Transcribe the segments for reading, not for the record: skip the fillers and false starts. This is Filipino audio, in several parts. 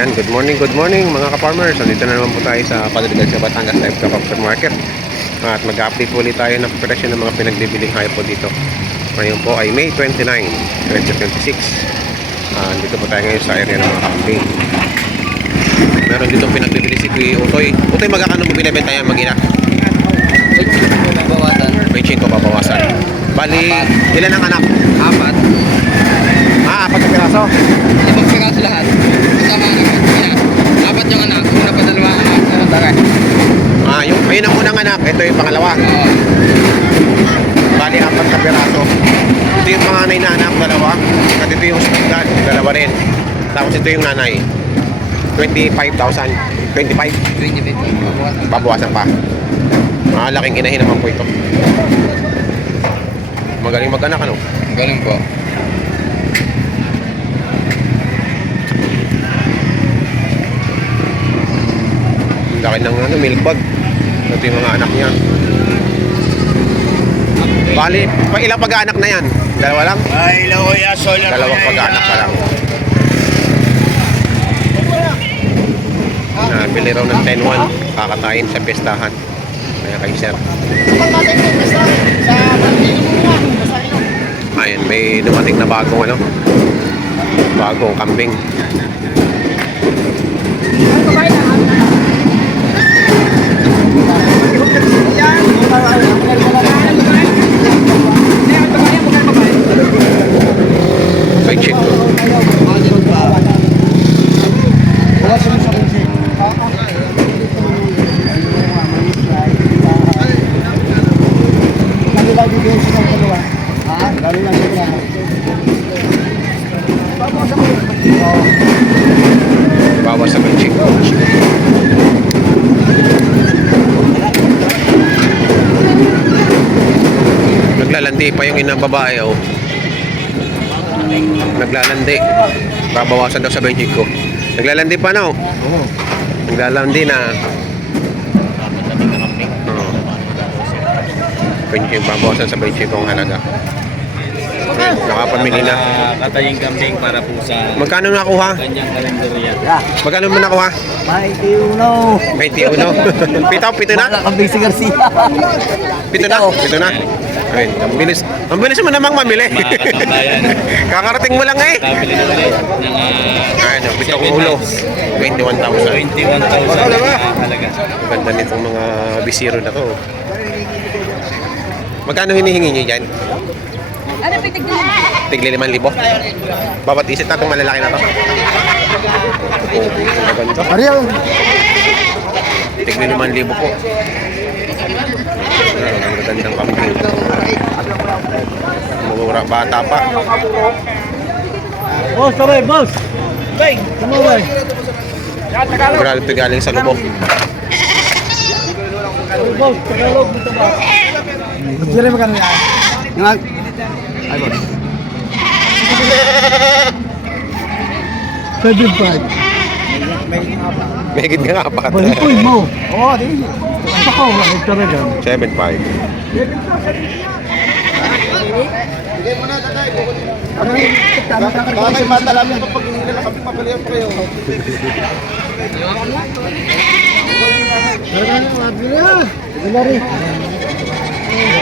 Ayan, good morning mga ka-farmers. Nandito na naman po tayo sa Padre sa Batangas Live Capture Market. At mag-update ulit tayo ng presyo ng mga pinagbibiling hayop po dito. Ngayon po ay May 29, 2026. Dito po tayo ngayon sa area ng mga kambing. Meron dito pinagbibili si Kuya Utoy. Utoy, magkakano mo binibenta yan mag-ina? 25 pabawasan. Bali, ilan ang anak? 4. 4 na piraso. 5 piraso lahat. Kasama anak. 4 yung anak. Una pa 2 anak. Ano taray? Ayun ang unang anak. Ito yung pangalawa. Oo. Bali, 4 na piraso. Ito yung panganay na anak, 2. At ito yung stagdad, 2 rin. Tapos ito yung nanay. 25,000. 25. 25. Babawasan pa. Laking inahin naman po ito. Magaling mag-anak, ano? Galing po. Laki ng milk bag. Ito yung mga anak niya. Bali, ilang pag-aanak na yan? 2 lang? Ay, kuya, solar. 2 pag-aanak pa lang. Bili raw ng 10-1. Kakatayin sa pestahan. Kaya kay sir. Ayun, may dumating na bagong bagong kambing. May check. Bawas sa may check. Naglalandi pa yung inang babae, oh. Naglalandi. Babawasan daw sa 20 ko. Naglalandi pa na, oh. Naglalandi na. Babawasan sa 20 ko ang halaga. Nakapamili na. Kataying kambing para po sa Magkano nakuha? kanyang kalendarya. Magkano mo nakuha? May tiuno. 21. Pito na? Wala kang Bisi Garcia. Pito na? Ayun, ang bilis. Ang bilis mo namang mamili. Mga katambayan. Kakarating mo lang eh. Kabili na ulit ng Ayun, pito kong ulo. 21,000. 21,000 halaga. Ganda nitong mga bisiro na to. Magkano hinihingi nyo dyan? Ano pitigil? Tigli 5,000. Babat isip na itong malalaki na to. Maganda. Ariyo. Tigli 5,000 po. Ang gagandang kambing. Mura, bata pa. Boss, sabay, boss. Bay, tumawag. Grabe ito galing sa lubog. Boss, Tagalog dito ba? Sila magkano yan? Yung ay, boss. 7.5. May higit nga 4. Balikoy mo. Oo, di. Ako, talaga. 7,500. Bakit matalam yung kapag hindi na kami papalihan pa kayo?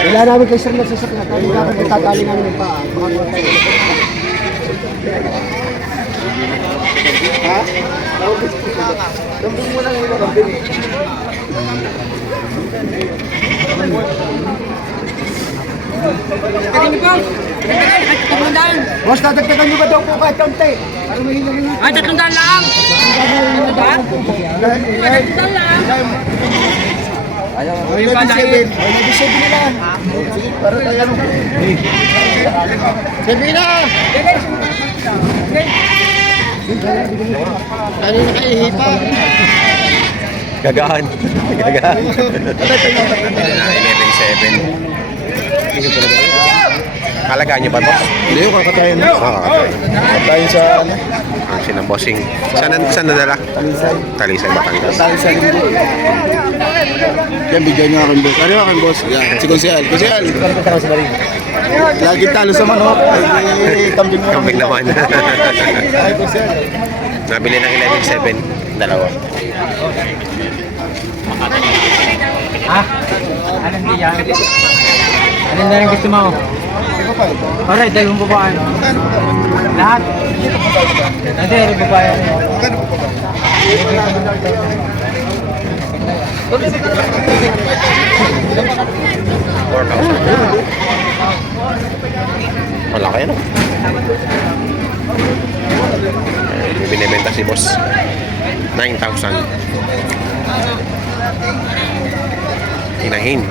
Wala namin kayo sir nagsasakla. Wala kami tatali namin ng paa. Ha? Lambing mo lang yung lambing. Boss, dadagdagan nyo ba daw po kahit kaunti? Ay, 300 lang! 300 lang! Ay, 97. Ay, 97 nila. Sige, para tayo ano. Sabi na! Ano na kayo hipa? Gagahan. Gagahan. 11,700. Kalagaan niyo ba ito? Hindi, yung kakatayin. Kakatayin. Kakatayin sa ano? Ang sinabosing. Saan nadala? Talisay. Talisay, Batangas. Kakatayin sa linggo. Yan, bigyan niyo aking boss. Ano aking boss? Yan, si Kusyal. Kusyal! Lagi talo sa manok. Ay, kambing mo. Kambing naman. Ay, Kusyal. Nabili ng 11.7, dalawa. Ha? Anong di yan? Anong na rin gusto mo? Alright, dahil mong babae. Lahat? Hindi, rin babae. 4,000. Malaki ano? Binibenta si boss 9,000. Inahin.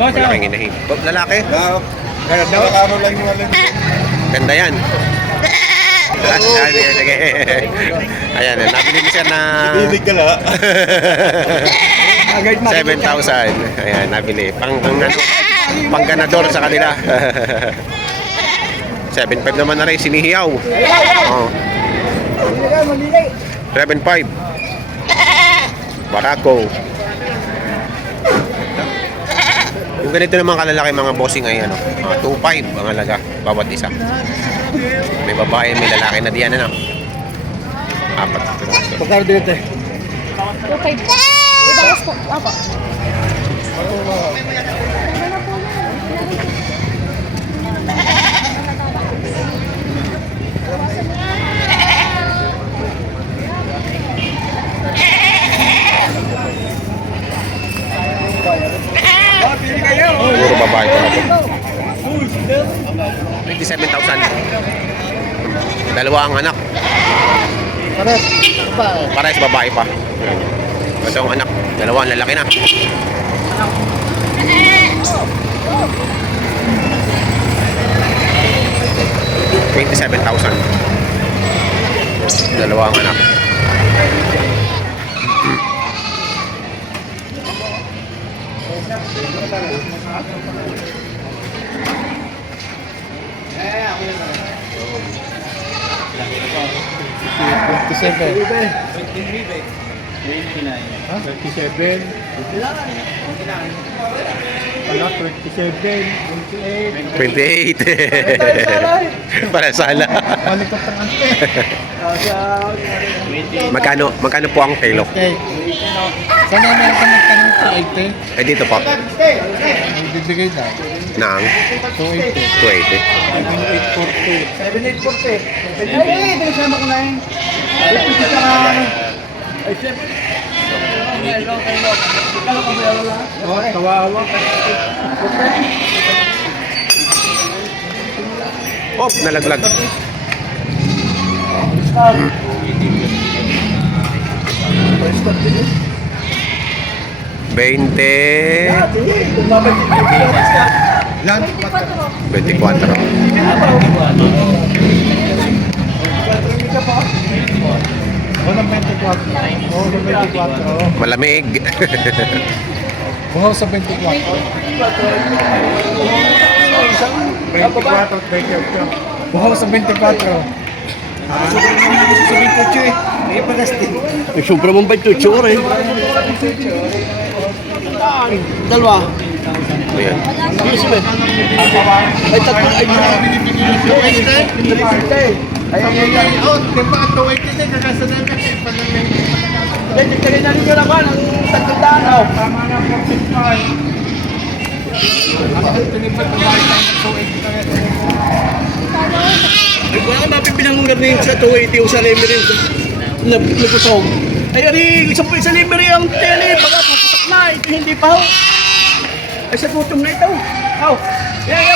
Malaking inahin. Lalaki? Kaya nakakano lang yung alam. Ganda yan. Sige. Ayan, nabili mo siya na Bilig ka la. 7,000. Ayan, nabili. Pang ganador sa kanila. 7,500 naman na rin, sinihiyaw. Oh. 7,500. Barako. Yung ganito naman kalalaki mga bossing ay ano, 2,500 ang halaga bawat isa. May babae, may lalaki na diyan ano. 4 Pagkaro dito eh. 2.5. Ibawas po. Apa? Puro babae ko na po. 27,000. Dalawa ang anak. Pares babae pa. Ito ang anak. Dalawa ang lalaki na. 27,000. Dalawa ang anak. Ano, 27, 28. 28. Para sala. Malikot ang ante. Magkano po ang kilo? Okay. Sana meron ka magtanong sa 80? Eh dito po. Ang bibigay na. Nang 280. 280. 7840. Ay, ito sama ko na yun. Ito sa ay, siyempre. Kawawa. Oh, nalaglag. Veinte. 24. Walang 24. Oo, 24. Malamig. Buhaw sa 24. 24, 24. Buhaw sa 24. Sobra mong 28 oras eh. Dalawa. Ayan. Ay, tatlo. Ay, Dagdagan na ninyo naman ang 300. Tama na 45. Ako tinipad ko ba Ay, wala kang mapipinanggar na yung sa 280 o sa Lemery. Nagpusog. Ay, ari, isang po sa Lemery ang tele. Baga, puputok na. Ito hindi pa ho. Ay, sa gutom na ito. Aw, yeah,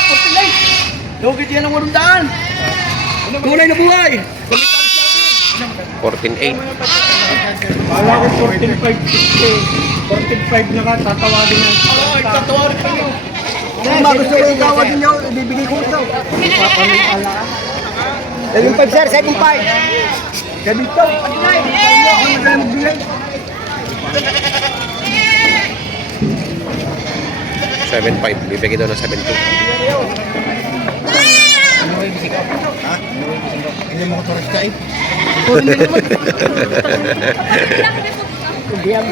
49. Lugit yan ang 800. Tunay na buhay. 14.8. Wala ko 14.5. 14.5 na ka, tatawagin na. Ay, tatawarin pa nyo. Kung magusto ko yung tawag ninyo, ibibigay ko ito. Yung 5 sir, 7.5. Ganito. Ano magalang magbigay? 7.5. Bibigay daw ng 7.2. Hindi mo ko turista eh.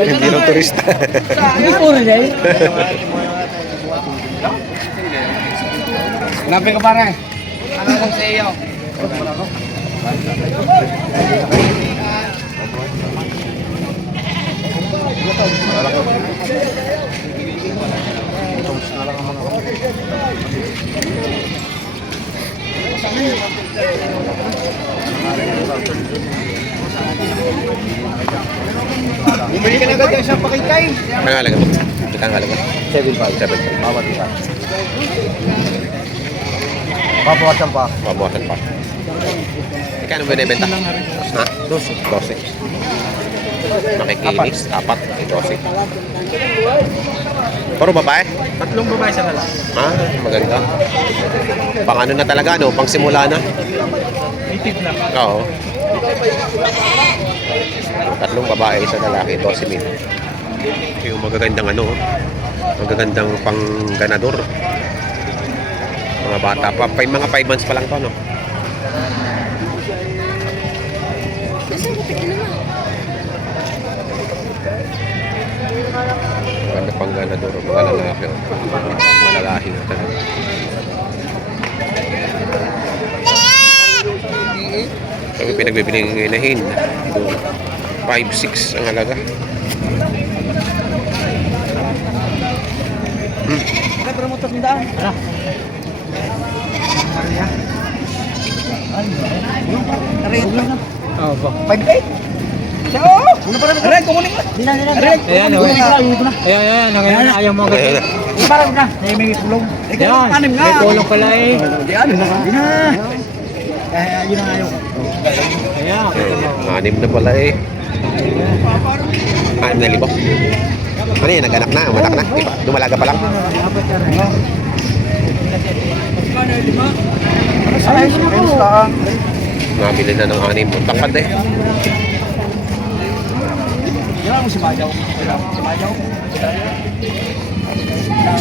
Hindi ng turista. Hanapin ka pare. Ano kong sa iyo? Bumili ka na agad ng isang pakitay. Ang halaga mo? Ito ang halaga. 7.5. 7.5. Bawat isa. Papawasan pa. Mabawasan pa. Kano binibenta? Ha? 12. 12. Makikinis. 4. 12. Puro babae? 3 babae sa lalaki. Ah, maganda. Pang ano na talaga, no? Pang simula na. Native lang. Oo. 3 babae, isa lalaki, 12,000. Yung magagandang ano, magagandang pang ganador. Mga bata pa, mga 5 months pa lang to, no? Maganda pang ganador, mga lalaki. Malalahi na talaga. Kami pinagbibiling inahin. 5-6 ang halaga. Pero mo tas ndaan. Oo ba? 5-8. Siya, oo. Ano pa rin? Aray, kumunin mo. Aray, Ayan, kumunin oh. mo na. Ayan, ngayon ayaw mo Ayan agad. na. Parang na. May kulong. Ayan, Anim nga. may kulong pala eh. Di anim na. Di na. Yun ang ayaw. Ayan. 6 na pala eh. 6,000. Ano yan, nag-anak na, umanak na, di ba? Dumalaga pa lang. Nabili na ng 6. Takad eh. Yan mo si Majaw. Si Majaw.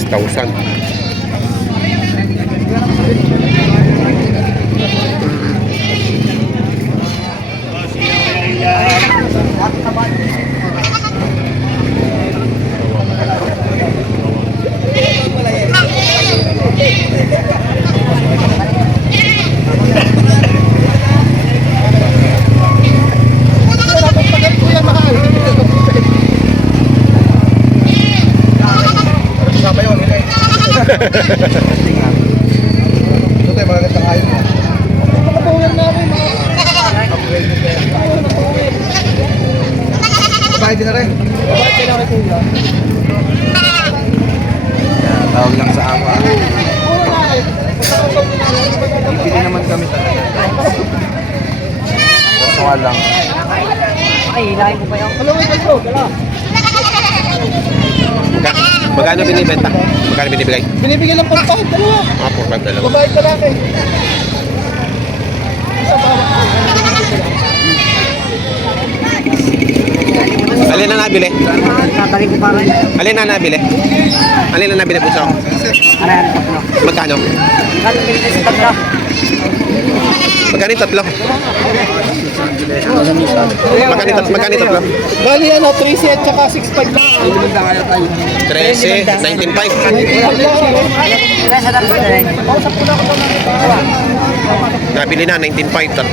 6,000. Ito tayo magagandang ayaw mo. Pagkatulan namin. Babae din na rin. Babae din na rin kuya. Tawag lang sa ama. Bibili naman kami sa kasuha lang. Ay, hilahin ko pa yun. Magkano binibenta? Magkano binibigay? Binibigyan ng pagpahit dalawa. 4,500 dalawa. Babae ka lang eh. Alin na nabili? Tatali ko para yun. Alin na nabili? Alin na nabili po sa? Aray, tatlo. Magkano? Tatlo sa tatlo. Magkano yung 3? Magkano yung 3? Bali ano, 3 at saka 6.5 lang. Bibili na kaya tayo. 13, 19.5. Aray, sa tatlo na rin. Nabili na, 19.5, 3.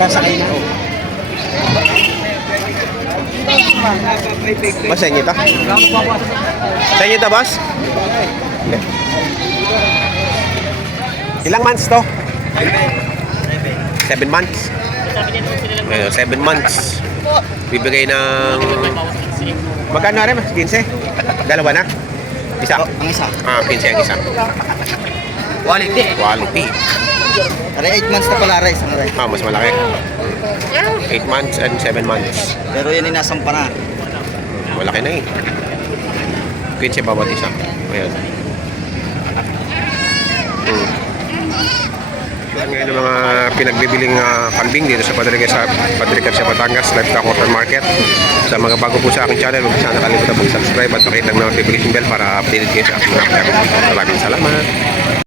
Sasakay na. Boss, sa inyo ito? Sa inyo ito, boss? Ilang months to? 7 months. Ayun, 7 months. Bibigay ng... Magkano na rin? 15? Dalawa na? Isa? Ang isa. Ah, 15 ang isa. Quality. Quality. Aray, 8 months na pala, Aray. Ah, mas malaki. 8 months and 7 months. Pero yan ay nasampa na. Malaki na eh. 15 bawat isa. Ayan. Yan ngayon ang mga pinagbibiling kambing dito sa Padrican sa Batangas Livestock Open Market. Sa mga bago po sa aking channel, huwag sana kalimutan mag-subscribe at pakita ng notification bell para updated kayo sa aking mga update. Maraming salamat.